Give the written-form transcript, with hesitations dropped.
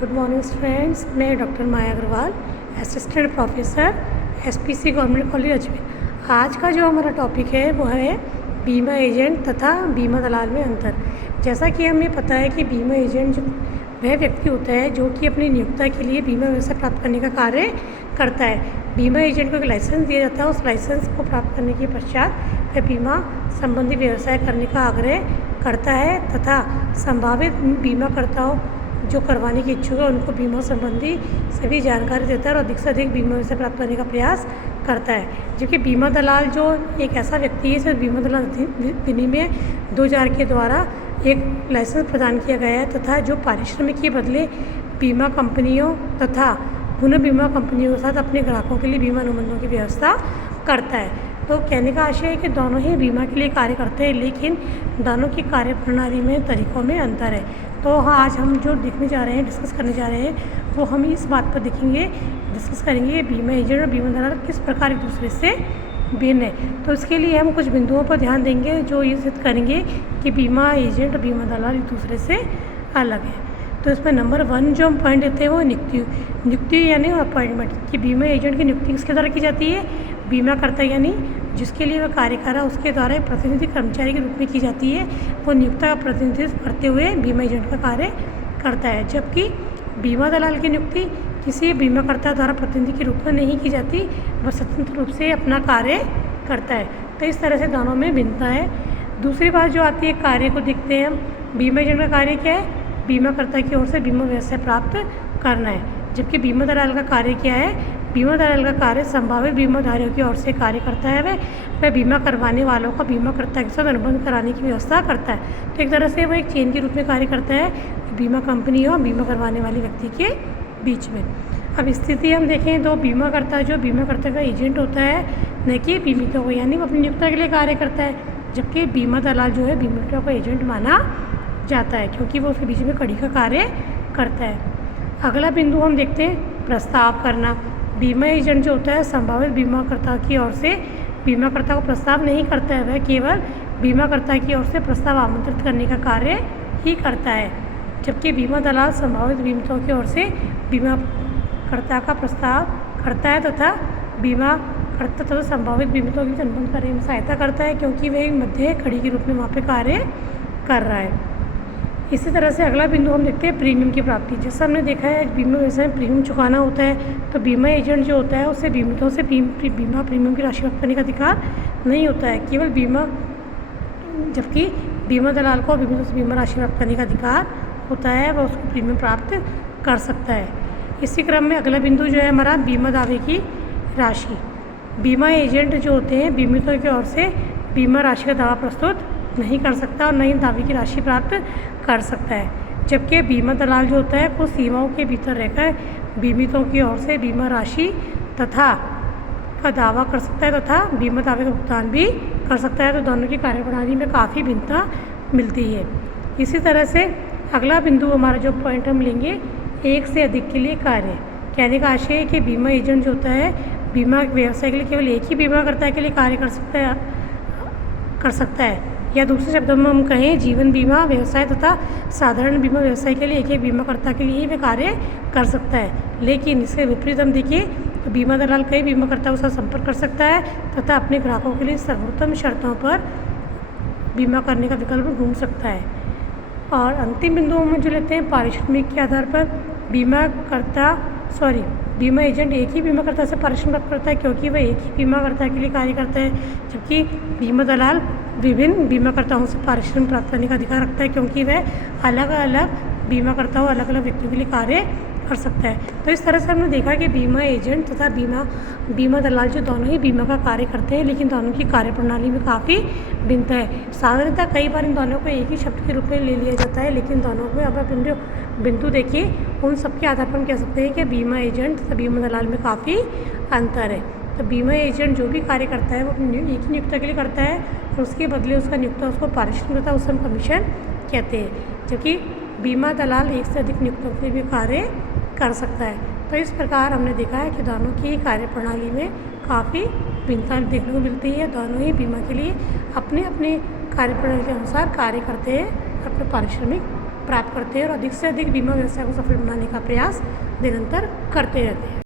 Good morning students. मैं doctor Maya Agarwal, assistant professor SPC government college Ajmer. आज का जो हमारा टॉपिक है वो है बीमा एजेंट तथा बीमा दलाल में अंतर। जैसा कि हमें पता है कि बीमा एजेंट वह व्यक्ति होता है जो कि अपनी नियोक्ता के लिए बीमा व्यवसाय प्राप्त करने का कार्य करता है। बीमा एजेंट को एक लाइसेंस दिया जाता है। उस लाइसेंस को प्राप्त करने के पश्चात वह बीमा संबंधी व्यवसाय करने का आग्रह करता है तथा संभावित बीमाकर्ताओं जो करवाने के इच्छुक है उनको बीमा संबंधी सभी जानकारी देता है और अधिक से अधिक बीमा व्यवसाय प्राप्त करने का प्रयास करता है। जबकि बीमा दलाल जो एक ऐसा व्यक्ति है जिसे बीमा दलाल अधिनियम 2000 के द्वारा एक लाइसेंस प्रदान किया गया है तथा जो पारिश्रमिक के बदले बीमा कंपनियों तथा पुनः बीमा कंपनियों के साथ अपने ग्राहकों के लिए बीमा अनुबंधों की व्यवस्था करता है। तो कहने का आशय है कि दोनों ही बीमा के लिए कार्य करते हैं, लेकिन दोनों की कार्य प्रणाली में तरीक़ों में अंतर है। तो हाँ, आज हम जो देखने जा रहे हैं, डिस्कस करने जा रहे हैं, वो हम इस बात पर डिस्कस करेंगे कि बीमा एजेंट और बीमा दलाल किस प्रकार एक दूसरे से भिन्न है। तो इसके लिए हम कुछ बिंदुओं पर ध्यान देंगे जो ये सिद्ध करेंगे कि बीमा एजेंट और बीमा दलाल एक दूसरे से अलग है। तो इसमें नंबर 1 जो हम पॉइंट देते हैं वो नियुक्ति यानी अपॉइंटमेंट। कि बीमा एजेंट की नियुक्ति किसके द्वारा की जाती है? बीमाकर्ता यानी जिसके लिए वह कार्य कर रहा है उसके द्वारा एक प्रतिनिधि कर्मचारी के रूप में की जाती है। वो नियोक्ता का प्रतिनिधित्व करते हुए बीमा एजेंट का कार्य करता है। जबकि बीमा दलाल की नियुक्ति किसी बीमाकर्ता द्वारा प्रतिनिधि के रूप में नहीं की जाती, वह स्वतंत्र रूप से अपना कार्य करता है। तो इस तरह से दोनों में भिन्नता है। दूसरी बात जो आती है, कार्य को देखते हैं हम। बीमा एजेंट का कार्य क्या है? बीमाकर्ता की ओर से बीमा व्यवसाय प्राप्त करना है। जबकि बीमा दलाल का कार्य क्या है? बीमा दलाल का कार्य संभावित बीमाधारियों की ओर से कार्य करता है। वह बीमा करवाने वालों का बीमाकर्ता के साथ अनुबंध कराने की व्यवस्था करता है। तो एक तरह से वह एक चेन के रूप में कार्य करता है, बीमा कंपनी और बीमा करवाने वाले व्यक्ति के बीच में। अब स्थिति हम देखें तो बीमाकर्ता का एजेंट होता है, न कि बीमितों को, यानी वो अपनी नियोक्ता के लिए कार्य करता है। जबकि बीमा दलाल जो है बीमितों का एजेंट माना जाता है, क्योंकि वो उसके बीच में कड़ी का कार्य करता है। अगला बिंदु हम देखते हैं, प्रस्ताव करना। बीमा एजेंट जो होता है संभावित बीमाकर्ता की ओर से बीमाकर्ता को प्रस्ताव नहीं करता है, वह केवल बीमाकर्ता की ओर से प्रस्ताव आमंत्रित करने का कार्य ही करता है। जबकि बीमा दलाल संभावित बीमितों की ओर से बीमाकर्ता का प्रस्ताव करता है तथा बीमाकर्ता तथा संभावित बीमितों के अनुबंध करने में सहायता करता है, क्योंकि वह मध्य खड़ी के रूप में वहाँ पर कार्य कर रहा है। इसी तरह से अगला बिंदु हम देखते हैं प्रीमियम की प्राप्ति। जैसा हमने देखा है बीमा व्यवसाय में प्रीमियम चुकाना होता है, तो बीमा एजेंट जो होता है उसे बीमितों से बीमा प्रीमियम की राशि प्राप्त करने का अधिकार नहीं होता है, केवल जबकि बीमा दलाल को बीमितों से बीमा राशि प्राप्त करने का अधिकार होता है, वह उसको प्रीमियम प्राप्त कर सकता है। इसी क्रम में अगला बिंदु जो है हमारा बीमा दावे की राशि। बीमा एजेंट जो होते हैं बीमितों की ओर से बीमा राशि का दावा प्रस्तुत नहीं कर सकता और न ही दावे की राशि प्राप्त कर सकता है। जबकि बीमा दलाल जो होता है वो सीमाओं के भीतर रहकर बीमितों की ओर से बीमा राशि तथा का दावा कर सकता है तथा बीमा दावे का भुगतान भी कर सकता है। तो दोनों की कार्यप्रणाली में काफ़ी भिन्नता मिलती है। इसी तरह से अगला बिंदु हमारा जो पॉइंट हम लेंगे, एक से अधिक के लिए कार्य। कहने का आशय है कि बीमा एजेंट जो होता है बीमा व्यवसाय के लिए केवल एक ही बीमाकर्ता के लिए कार्य कर सकता है, या दूसरे शब्दों में हम कहें जीवन बीमा व्यवसाय तथा साधारण बीमा व्यवसाय के लिए एक ही बीमाकर्ता के लिए ही वह कार्य कर सकता है। लेकिन इसके विपरीत हम देखिए तो बीमा दलाल कई बीमाकर्ताओं के साथ संपर्क कर सकता है तथा अपने ग्राहकों के लिए सर्वोत्तम शर्तों पर बीमा करने का विकल्प ढूंढ सकता है। और अंतिम बिंदु हम जो लेते हैं पारिश्रमिक के आधार पर, बीमा एजेंट एक ही बीमाकर्ता से पारिश्रमिक प्राप्त करता है, क्योंकि वह एक ही बीमाकर्ता के लिए कार्य करता है। जबकि बीमा दलाल विभिन्न बीमाकर्ताओं से पारिश्रमिक प्राप्त करने का अधिकार रखता है, क्योंकि वह अलग अलग बीमाकर्ताओं अलग अलग व्यक्तियों के लिए कार्य कर सकता है। तो इस तरह से हमने देखा कि बीमा एजेंट तथा बीमा दलाल जो दोनों ही बीमा का कार्य करते हैं, लेकिन दोनों की कार्यप्रणाली में काफ़ी भिन्नता है। साधारणतः कई बार इन दोनों को एक ही शब्द के रूप में ले लिया जाता है, लेकिन दोनों में अब बिंदु देखिए उन सबके आधार पर हम कह सकते हैं कि बीमा एजेंट तथा बीमा दलाल में काफ़ी अंतर है। तो बीमा एजेंट जो भी कार्य करता है वो एक ही नियोक्ता के लिए करता है और उसके बदले उसका नियोक्ता उसको पारिश्रमिक तथा उसे हम कमीशन कहते हैं। जबकि बीमा दलाल एक से अधिक नियोक्ताओं के लिए भी कार्य कर सकता है। तो इस प्रकार हमने देखा है कि दोनों की कार्यप्रणाली में काफ़ी भिन्नता देखने को मिलती है। दोनों ही बीमा के लिए अपने अपने कार्यप्रणाली के अनुसार कार्य करते हैं, अपने पारिश्रमिक प्राप्त करते हैं और अधिक से अधिक बीमा व्यवसाय को सफल बनाने का प्रयास निरंतर करते रहते हैं।